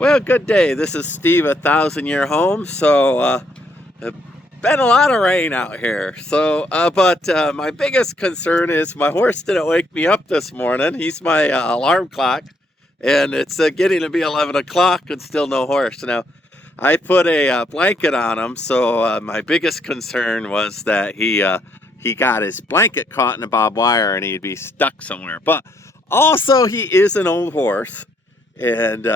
Well, good day. This is Steve, 1,000-Year Home. So, been a lot of rain out here. So, but my biggest concern is my horse didn't wake me up this morning. He's my alarm clock, and it's getting to be 11 o'clock and still no horse. Now, I put a blanket on him, so my biggest concern was that he got his blanket caught in a barbed wire and he'd be stuck somewhere. But also, he is an old horse, and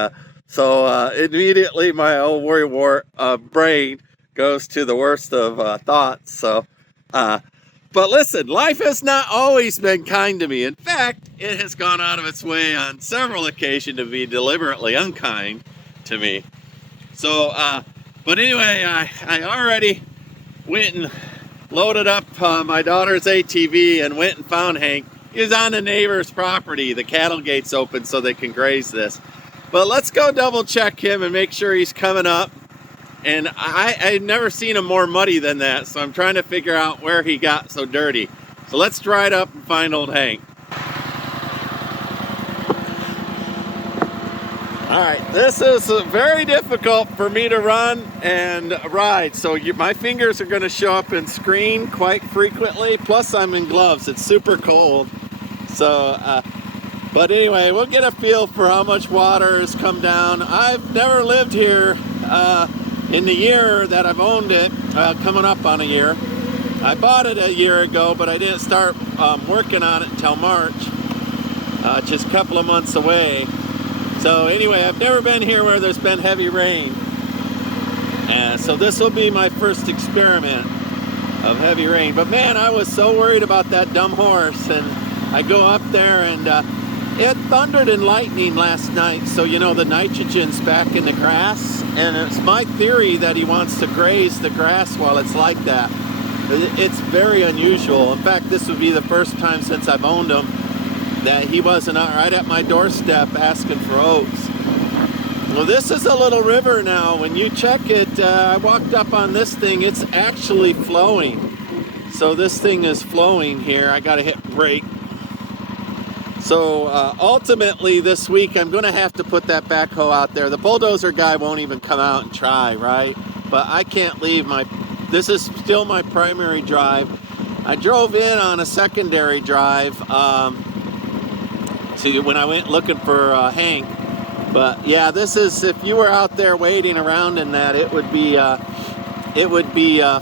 so immediately my old worry brain goes to the worst of thoughts. So, but listen, life has not always been kind to me. In fact, it has gone out of its way on several occasions to be deliberately unkind to me. So, but anyway, I already went and loaded up my daughter's ATV and went and found Hank. He was on the neighbor's property. The cattle gate's open so they can graze this. But let's go double check him and make sure he's coming up. And I've never seen him more muddy than that, so I'm trying to figure out where he got so dirty. So let's ride up and find old Hank. All right, this is very difficult for me to run and ride. So my fingers are gonna show up in screen quite frequently. Plus I'm in gloves, it's super cold. So, but anyway, we'll get a feel for how much water has come down. I've never lived here in the year that I've owned it, coming up on a year. I bought it a year ago, but I didn't start working on it until March, just a couple of months away. So anyway, I've never been here where there's been heavy rain. So this will be my first experiment of heavy rain. But man, I was so worried about that dumb horse, and I go up there and it thundered and lightning last night, so you know the nitrogen's back in the grass, and it's my theory that he wants to graze the grass while it's like that. It's very unusual. In fact, this would be the first time since I've owned him that he wasn't right at my doorstep asking for oats. Well, this is a little river now. When you check it, I walked up on this thing, it's actually flowing. So this thing is flowing here. I gotta hit brake. So ultimately this week I'm gonna have to put that backhoe out there. The bulldozer guy won't even come out and try, right? But I can't leave this is still my primary drive. I drove in on a secondary drive when I went looking for Hank. But yeah, this is, if you were out there waiting around in that, it would be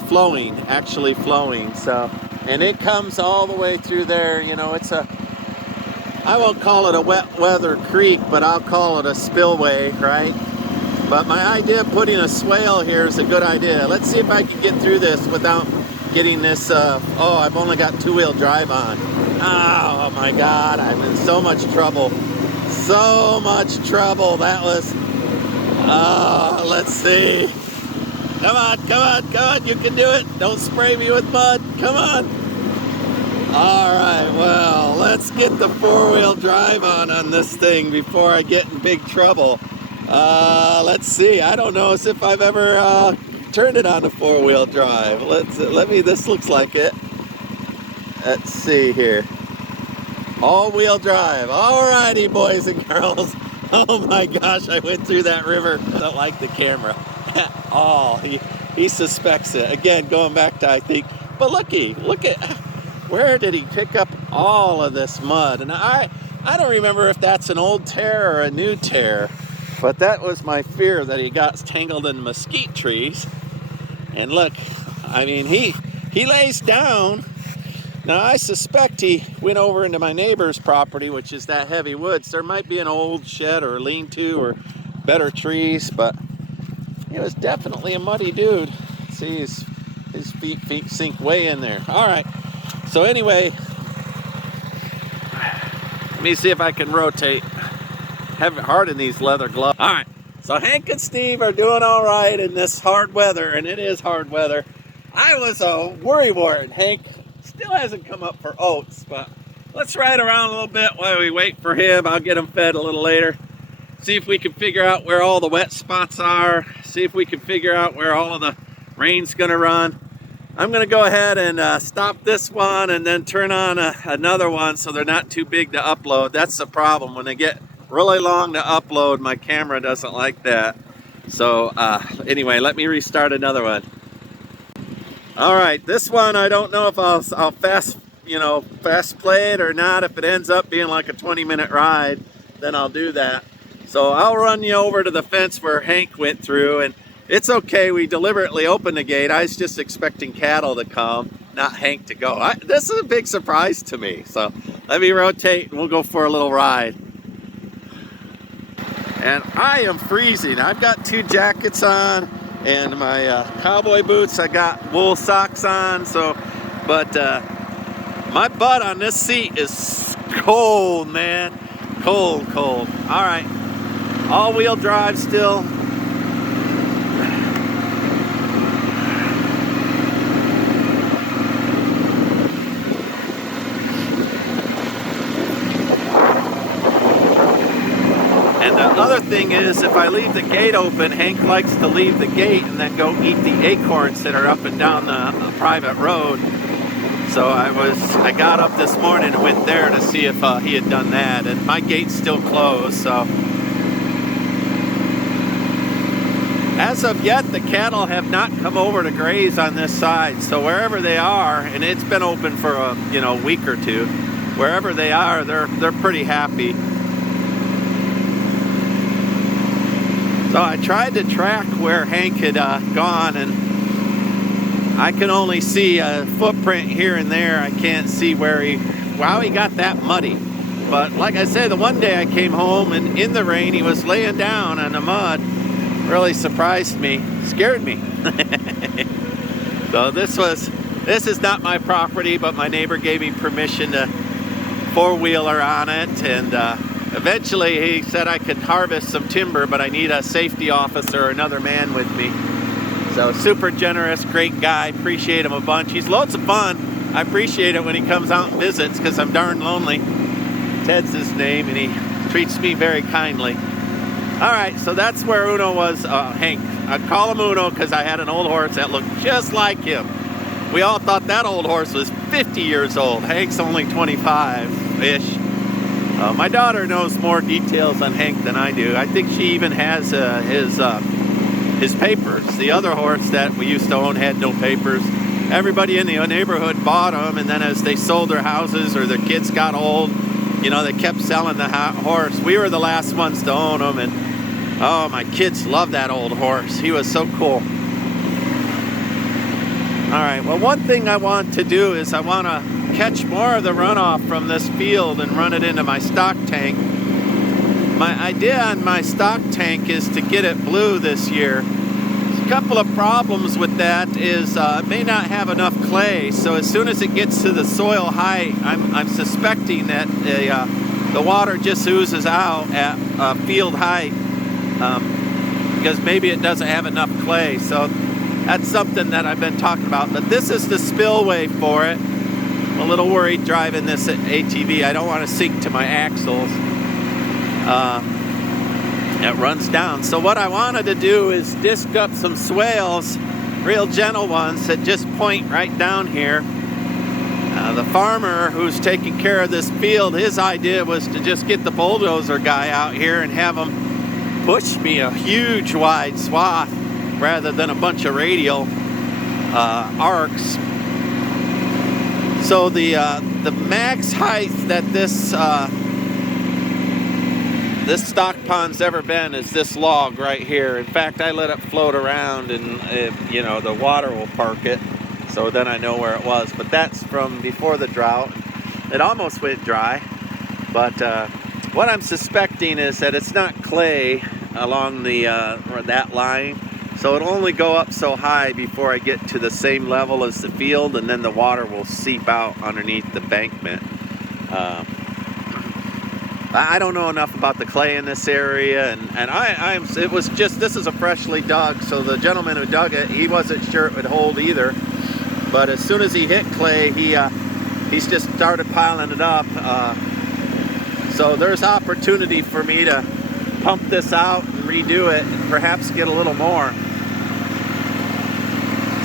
flowing, actually flowing. So, and it comes all the way through there. You know, I won't call it a wet weather creek, but I'll call it a spillway, right? But my idea of putting a swale here is a good idea. Let's see if I can get through this without getting this, oh, I've only got two-wheel drive on. Oh my God, I'm in so much trouble. So much trouble. That was, let's see. Come on, come on, come on, you can do it. Don't spray me with mud, come on. All right, well, let's get the four-wheel drive on this thing before I get in big trouble. Let's see, I don't know as if I've ever turned it on a four-wheel drive. This looks like it. Let's see here. All-wheel drive. All righty, boys and girls. Oh my gosh, I went through that river. I don't like the camera at all. He suspects it. Again, going back to, I think, but look at, where did he pick up all of this mud? And I don't remember if that's an old tear or a new tear, but that was my fear, that he got tangled in mesquite trees. And look, I mean, he lays down. Now I suspect he went over into my neighbor's property, which is that heavy woods. There might be an old shed or a lean-to or better trees, but he was definitely a muddy dude. See, his feet sink way in there. All right. So anyway, let me see if I can rotate. Have it hard in these leather gloves. All right, so Hank and Steve are doing all right in this hard weather, and it is hard weather. I was a worrywart. Hank still hasn't come up for oats, but let's ride around a little bit while we wait for him. I'll get him fed a little later. See if we can figure out where all the wet spots are. See if we can figure out where all of the rain's gonna run. I'm gonna go ahead and stop this one and then turn on another one so they're not too big to upload. That's the problem. When they get really long to upload. My camera doesn't like that. So anyway, let me restart another one. All right, this one I don't know if I'll fast play it or not. If it ends up being like a 20-minute ride, then I'll do that. So I'll run you over to the fence where Hank went through, and it's okay. We deliberately opened the gate. I was just expecting cattle to come, not Hank to go. This is a big surprise to me. So let me rotate and we'll go for a little ride. And I am freezing. I've got 2 jackets on and my cowboy boots. I got wool socks on. But my butt on this seat is cold, man. Cold. All right, all-wheel drive still. Other thing is, if I leave the gate open, Hank likes to leave the gate and then go eat the acorns that are up and down the private road. So I got up this morning and went there to see if he had done that, and my gate's still closed. So as of yet, the cattle have not come over to graze on this side. So wherever they are, and it's been open for a week or two, wherever they are, they're pretty happy. So I tried to track where Hank had gone, and I can only see a footprint here and there. I can't see how he got that muddy. But like I said, the one day I came home and in the rain he was laying down on the mud. Really surprised me, scared me. So this is not my property, but my neighbor gave me permission to four-wheeler on it, and eventually he said I could harvest some timber, but I need a safety officer or another man with me. So super generous, great guy, appreciate him a bunch. He's loads of fun. I appreciate it when he comes out and visits because I'm darn lonely. Ted's his name, and he treats me very kindly. All right, so that's where Uno was, Hank. I call him Uno because I had an old horse that looked just like him. We all thought that old horse was 50 years old. Hank's only 25-ish. My daughter knows more details on Hank than I do. I think she even has his papers. The other horse that we used to own had no papers. Everybody in the neighborhood bought them, and then as they sold their houses or their kids got old, they kept selling the horse. We were the last ones to own them, and oh, my kids loved that old horse. He was so cool. All right, well, one thing I want to do is I want to catch more of the runoff from this field and run it into my stock tank. My idea on my stock tank is to get it blue this year. A couple of problems with that is it may not have enough clay, so as soon as it gets to the soil height, I'm suspecting that the water just oozes out at field height because maybe it doesn't have enough clay. So that's something that I've been talking about. But this is the spillway for it. I'm a little worried driving this ATV. I don't want to sink to my axles. It runs down. So what I wanted to do is disc up some swales, real gentle ones that just point right down here. The farmer who's taking care of this field, his idea was to just get the bulldozer guy out here and have him push me a huge wide swath rather than a bunch of radial arcs. So the max height that this stock pond's ever been is this log right here. In fact, I let it float around, and the water will park it, so then I know where it was. But that's from before the drought. It almost went dry, but what I'm suspecting is that it's not clay along that line. So it'll only go up so high before I get to the same level as the field, and then the water will seep out underneath the bankment. I don't know enough about the clay in this area, and this is a freshly dug, so the gentleman who dug it, he wasn't sure it would hold either. But as soon as he hit clay, he's just started piling it up. So there's opportunity for me to pump this out and redo it and perhaps get a little more.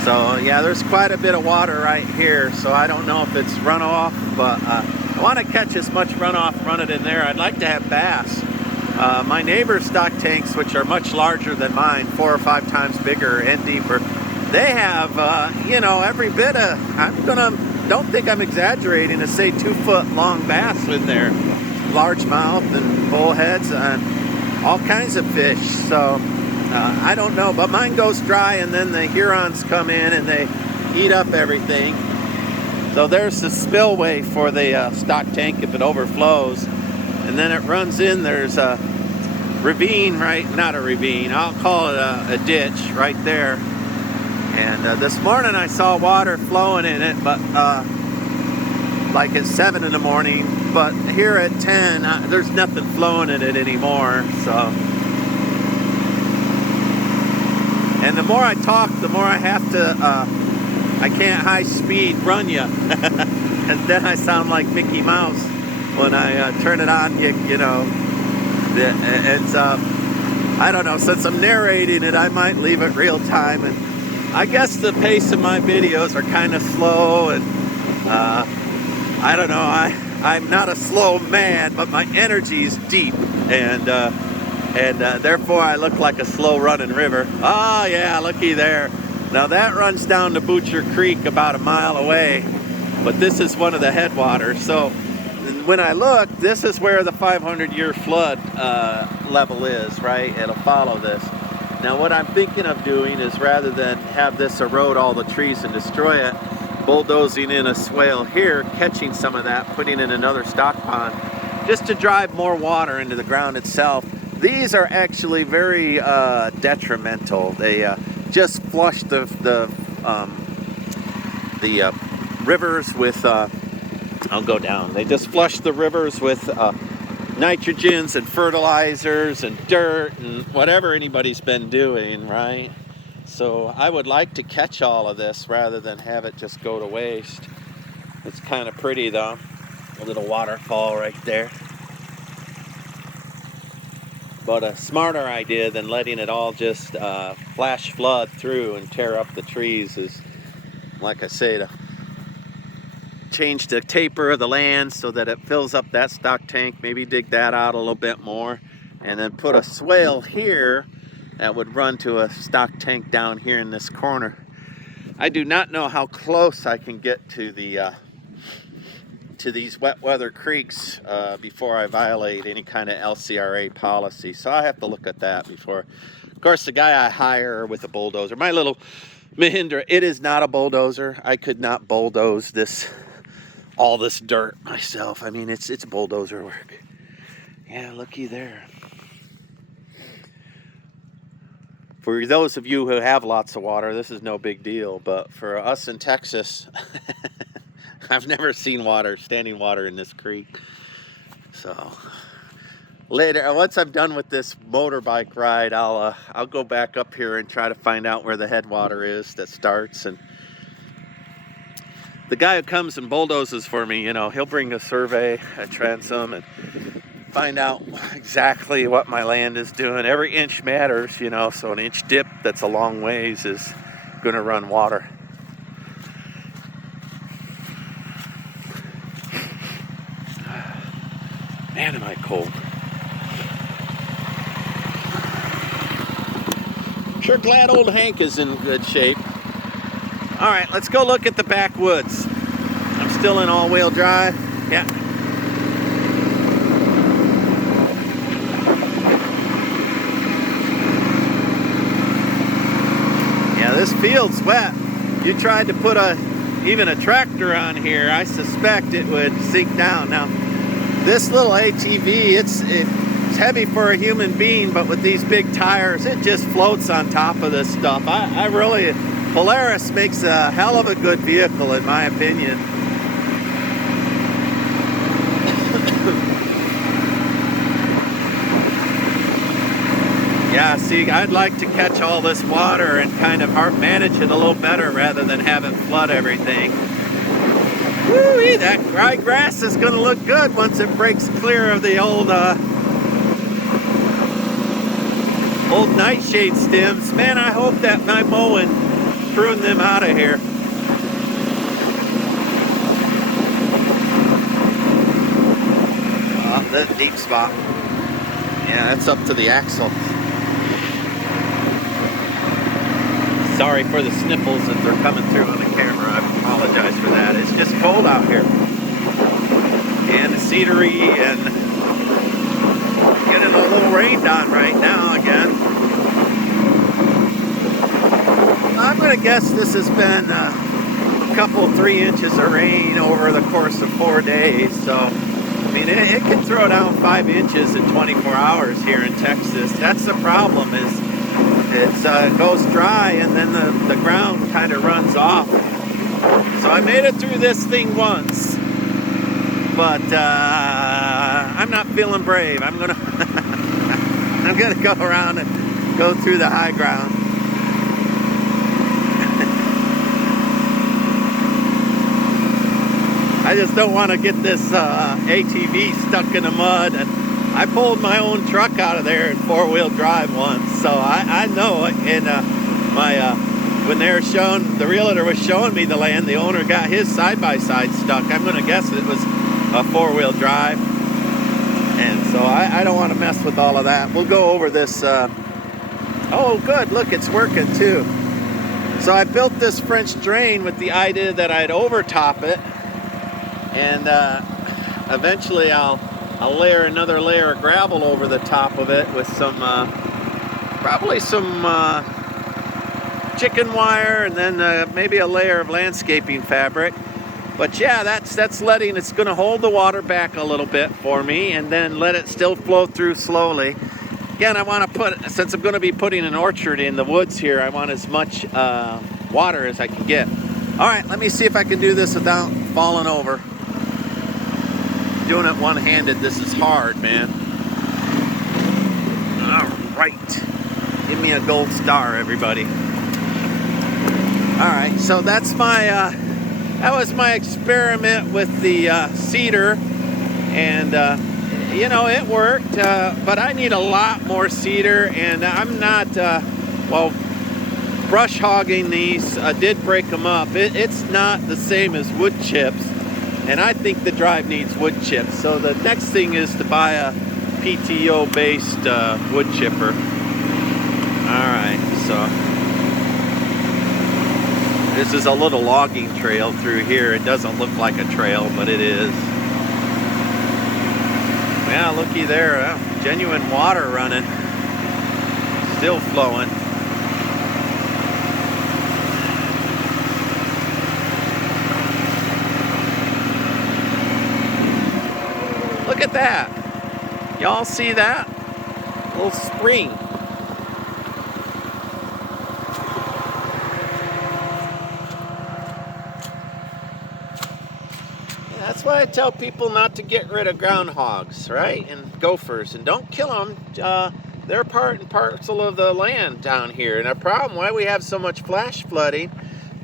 So yeah, there's quite a bit of water right here, so I don't know if it's runoff, but I want to catch as much runoff, run it in there. I'd like to have bass. My neighbor's stock tanks, which are much larger than mine, 4 or 5 times bigger and deeper, they have, you know, every bit of, don't think I'm exaggerating to say 2-foot long bass in there. Largemouth and bullheads and all kinds of fish. So I don't know, but mine goes dry and then the Hurons come in and they eat up everything. So there's the spillway for the stock tank if it overflows. And then it runs in, there's a ravine, right? Not a ravine, I'll call it a ditch right there. And this morning I saw water flowing in it, but like at 7 in the morning. But here at 10, there's nothing flowing in it anymore. So, and the more I talk, the more I have to, I can't high speed run you. And then I sound like Mickey Mouse when I turn it on, you know. It ends up, I don't know, since I'm narrating it, I might leave it real time. And I guess the pace of my videos are kind of slow, and I don't know, I'm not a slow man, but my energy is deep, and therefore I look like a slow running river. Oh yeah, looky there. Now that runs down to Butcher Creek about a mile away, but this is one of the headwaters. So when I look, this is where the 500-year flood level is, right? It'll follow this. Now what I'm thinking of doing is, rather than have this erode all the trees and destroy it, bulldozing in a swale here, catching some of that, putting in another stock pond, just to drive more water into the ground itself. These are actually very detrimental. They just flush the rivers with, I'll go down. They just flush the rivers with nitrogens and fertilizers and dirt and whatever anybody's been doing, right? So I would like to catch all of this rather than have it just go to waste. It's kind of pretty though. A little waterfall right there. But a smarter idea than letting it all just flash flood through and tear up the trees is, like I say, to change the taper of the land so that it fills up that stock tank, maybe dig that out a little bit more, and then put a swale here that would run to a stock tank down here in this corner. I do not know how close I can get to the to these wet weather creeks before I violate any kind of LCRA policy, so I have to look at that before. Of course, the guy I hire with a bulldozer, my little Mahindra, it is not a bulldozer. I could not bulldoze this, all this dirt myself. I mean, it's bulldozer work. Yeah, looky there. For those of you who have lots of water, this is no big deal, but for us in Texas, I've never seen standing water in this creek. So later, once I'm done with this motorbike ride, I'll go back up here and try to find out where the headwater is that starts. And the guy who comes and bulldozes for me, you know, he'll bring a survey, a transom, and find out exactly what my land is doing. Every inch matters, you know, so an inch dip that's a long ways is going to run water. Man, am I cold. Sure glad old Hank is in good shape. All right, let's go look at the backwoods. I'm still in all-wheel drive. Yeah. Yeah, this field's wet. You tried to put even a tractor on here, I suspect it would sink down. Now, this little ATV, it's heavy for a human being, but with these big tires, it just floats on top of this stuff. I really, Polaris makes a hell of a good vehicle, in my opinion. Yeah, see, I'd like to catch all this water and kind of manage it a little better rather than have it flood everything. Woo-wee, that dry grass is going to look good once it breaks clear of the old nightshade stems. Man, I hope that my mowing pruned them out of here. Oh, that's a deep spot. Yeah, that's up to the axle. Sorry for the sniffles if they're coming through on the camera. I apologize for that. It's just cold out here. And the scenery and getting a little rained on right now again. I'm going to guess this has been a couple, 3 inches of rain over the course of 4 days. So, I mean, it can throw down 5 inches in 24 hours here in Texas. That's the problem, is it goes dry and then the ground kind of runs off. So I made it through this thing once, but I'm not feeling brave. I'm gonna I'm gonna go around and go through the high ground. I just don't want to get this ATV stuck in the mud, and I pulled my own truck out of there in 4-wheel drive once, so I know it. And when they were showing, the realtor was showing me the land, the owner got his side-by-side stuck. I'm going to guess it was a 4-wheel drive, and so I don't want to mess with all of that. We'll go over this. Oh, good, look, it's working too. So I built this French drain with the idea that I'd overtop it, and eventually I'll layer another layer of gravel over the top of it with some, probably some chicken wire, and then maybe a layer of landscaping fabric. But yeah, that's letting, it's going to hold the water back a little bit for me, and then let it still flow through slowly. Again, I want to put, since I'm going to be putting an orchard in the woods here, I want as much water as I can get. All right, let me see if I can do this without falling over. Doing it one-handed, this is hard, man. All right, give me a gold star, everybody. All right, so that's my that was my experiment with the cedar, and you know, it worked, but I need a lot more cedar, and I'm not well, brush hogging these did break them up. It's not the same as wood chips. And I think the drive needs wood chips. So the next thing is to buy a PTO-based wood chipper. All right, so this is a little logging trail through here. It doesn't look like a trail, but it is. Yeah, looky there, genuine water running, still flowing. Look at that. Y'all see that? Little spring. Yeah, that's why I tell people not to get rid of groundhogs, right? And gophers. And don't kill them. They're part and parcel of the land down here. And the problem why we have so much flash flooding,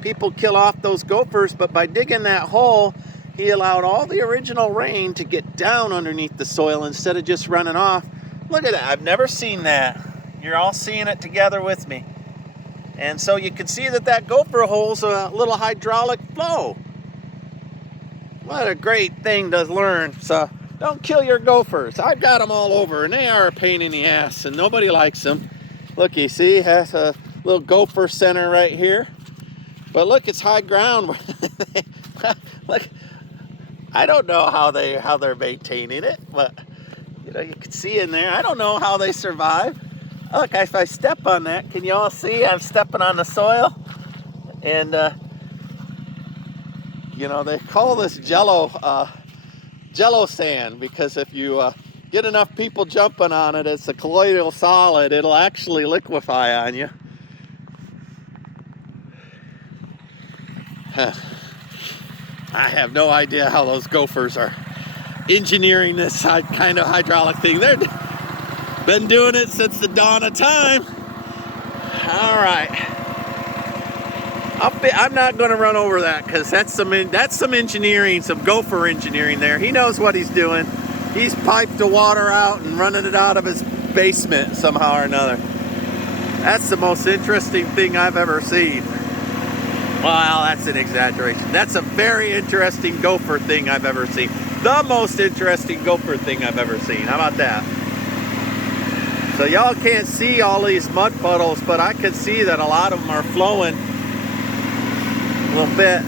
people kill off those gophers, but by digging that hole, he allowed all the original rain to get down underneath the soil instead of just running off. Look at that. I've never seen that. You're all seeing it together with me. And so you can see that that gopher hole's a little hydraulic flow. What a great thing to learn. So don't kill your gophers. I've got them all over, and they are a pain in the ass, and nobody likes them. Look, you see, it has a little gopher center right here. But look, it's high ground. Look. I don't know how they're maintaining it, but you know, you can see in there. I don't know how they survive. Look, if I step on that, can you all see I'm stepping on the soil? And you know, they call this jello sand, because if you get enough people jumping on it, it's a colloidal solid. It'll actually liquefy on you. I have no idea how those gophers are engineering this kind of hydraulic thing. They've been doing it since the dawn of time. All right. I'm not going to run over that, because that's some engineering, some gopher engineering there. He knows what he's doing. He's piped the water out and running it out of his basement somehow or another. That's the most interesting thing I've ever seen. Well, that's an exaggeration. That's a very interesting gopher thing I've ever seen. The most interesting gopher thing I've ever seen. How about that? So y'all can't see all these mud puddles, but I can see that a lot of them are flowing a little bit.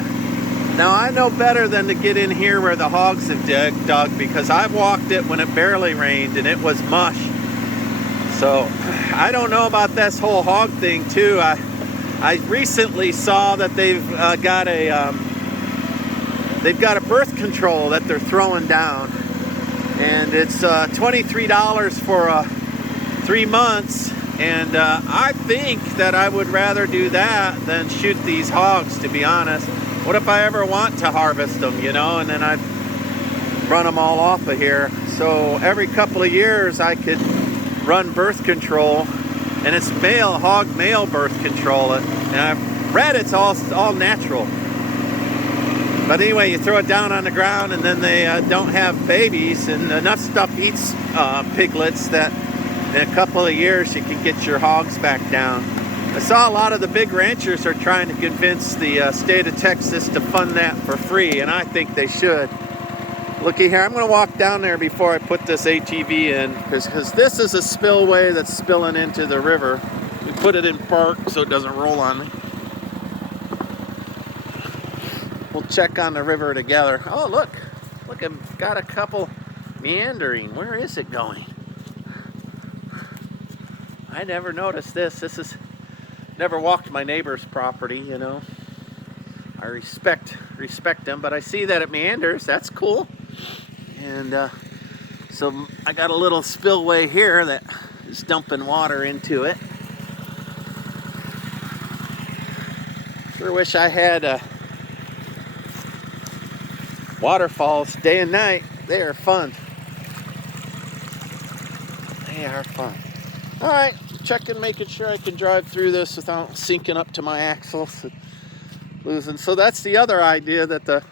Now I know better than to get in here where the hogs have dug, because I've walked it when it barely rained and it was mush. So I don't know about this whole hog thing too. I recently saw that they've got a birth control that they're throwing down, and it's $23 for 3 months. And I think that I would rather do that than shoot these hogs, to be honest. What if I ever want to harvest them, you know, and then I'd run them all off of here. So every couple of years I could run birth control, and it's hog male birth control. And I've read it's all natural. But anyway, you throw it down on the ground and then they don't have babies, and enough stuff eats piglets that in a couple of years you can get your hogs back down. I saw a lot of the big ranchers are trying to convince the state of Texas to fund that for free, and I think they should. Looky here, I'm going to walk down there before I put this ATV in, because this is a spillway that's spilling into the river. We put it in park so it doesn't roll on me. We'll check on the river together. Oh, look, I've got a couple meandering. Where is it going? I never noticed this. This is never walked my neighbor's property, you know. I respect them, but I see that it meanders. That's cool. And so I got a little spillway here that is dumping water into it. Sure wish I had waterfalls day and night. They are fun. They are fun. All right, checking, making sure I can drive through this without sinking up to my axles and losing. So that's the other idea that the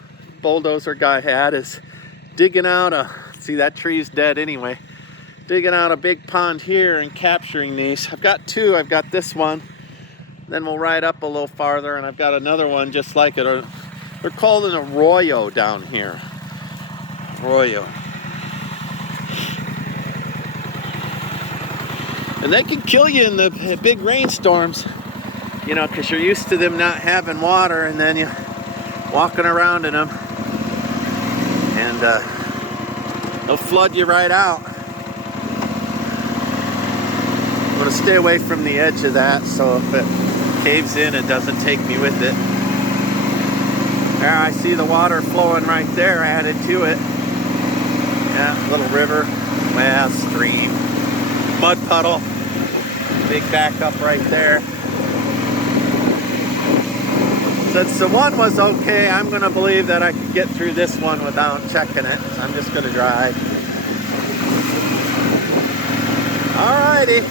bulldozer guy had, is digging out see, that tree's dead anyway. Digging out a big pond here and capturing these. I've got two. I've got this one. Then we'll ride up a little farther, and I've got another one just like it. They're called an arroyo down here. Arroyo. And they can kill you in the big rainstorms, you know, because you're used to them not having water, and then you're walking around in them, and they'll flood you right out. I'm going to stay away from the edge of that, so if it caves in, it doesn't take me with it. There, I see the water flowing right there added to it. Yeah, little river, well, stream, mud puddle, big backup right there. Since the one was okay, I'm going to believe that I could get through this one without checking it. So I'm just going to drive. Alrighty.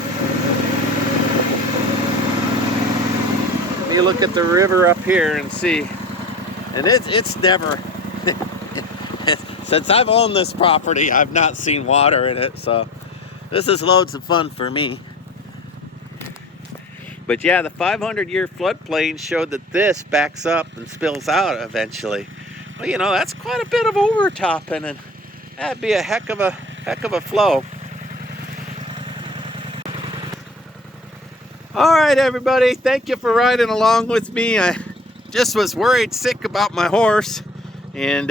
Let me look at the river up here and see. And it's never, since I've owned this property, I've not seen water in it. So this is loads of fun for me. But yeah, the 500-year floodplain showed that this backs up and spills out eventually. Well, you know, that's quite a bit of overtopping, and that'd be a heck of a flow. All right, everybody, thank you for riding along with me. I just was worried sick about my horse, and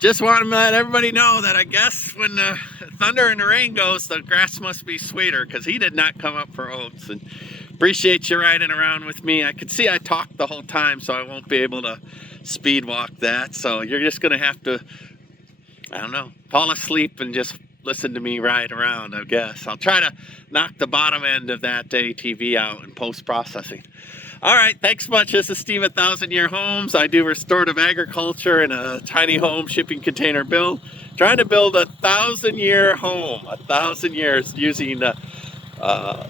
just want to let everybody know that I guess when the thunder and the rain goes, the grass must be sweeter, because he did not come up for oats. And appreciate you riding around with me. I could see I talked the whole time, so I won't be able to speed walk that. So you're just going to have to, I don't know, fall asleep and just listen to me ride around, I guess. I'll try to knock the bottom end of that ATV out in post-processing. All right, thanks much. This is Steve at 1000 Year Homes. I do restorative agriculture and a tiny home shipping container build. Trying to build a 1000-year home, 1000 years, using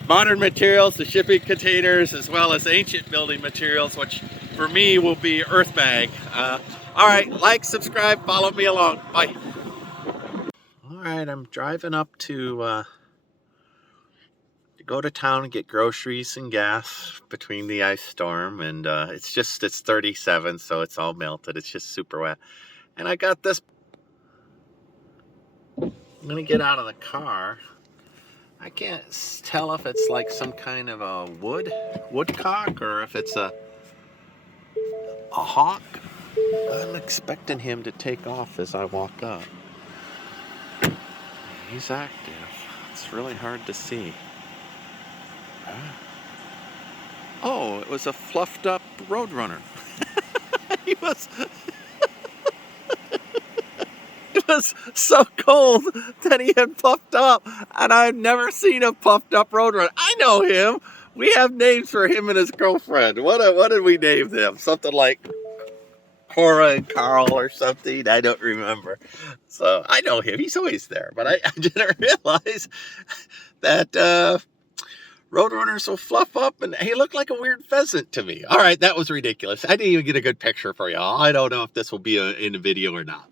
modern materials, the shipping containers, as well as ancient building materials, which for me will be earth bag. All right, like, subscribe, follow me along. Bye. All right, I'm driving up to go to town and get groceries and gas between the ice storm, and it's 37, so it's all melted. It's just super wet. And I got this. I'm gonna get out of the car. I can't tell if it's like some kind of a woodcock or if it's a hawk. I'm expecting him to take off as I walk up. He's active. It's really hard to see. Oh, it was a fluffed up roadrunner. He was... It was so cold that he had puffed up, and I've never seen a puffed up roadrunner. I know him. We have names for him and his girlfriend. What did we name them? Something like Cora and Carl or something. I don't remember. So I know him. He's always there. But I didn't realize that roadrunners will fluff up, and he looked like a weird pheasant to me. All right, that was ridiculous. I didn't even get a good picture for y'all. I don't know if this will be in a video or not.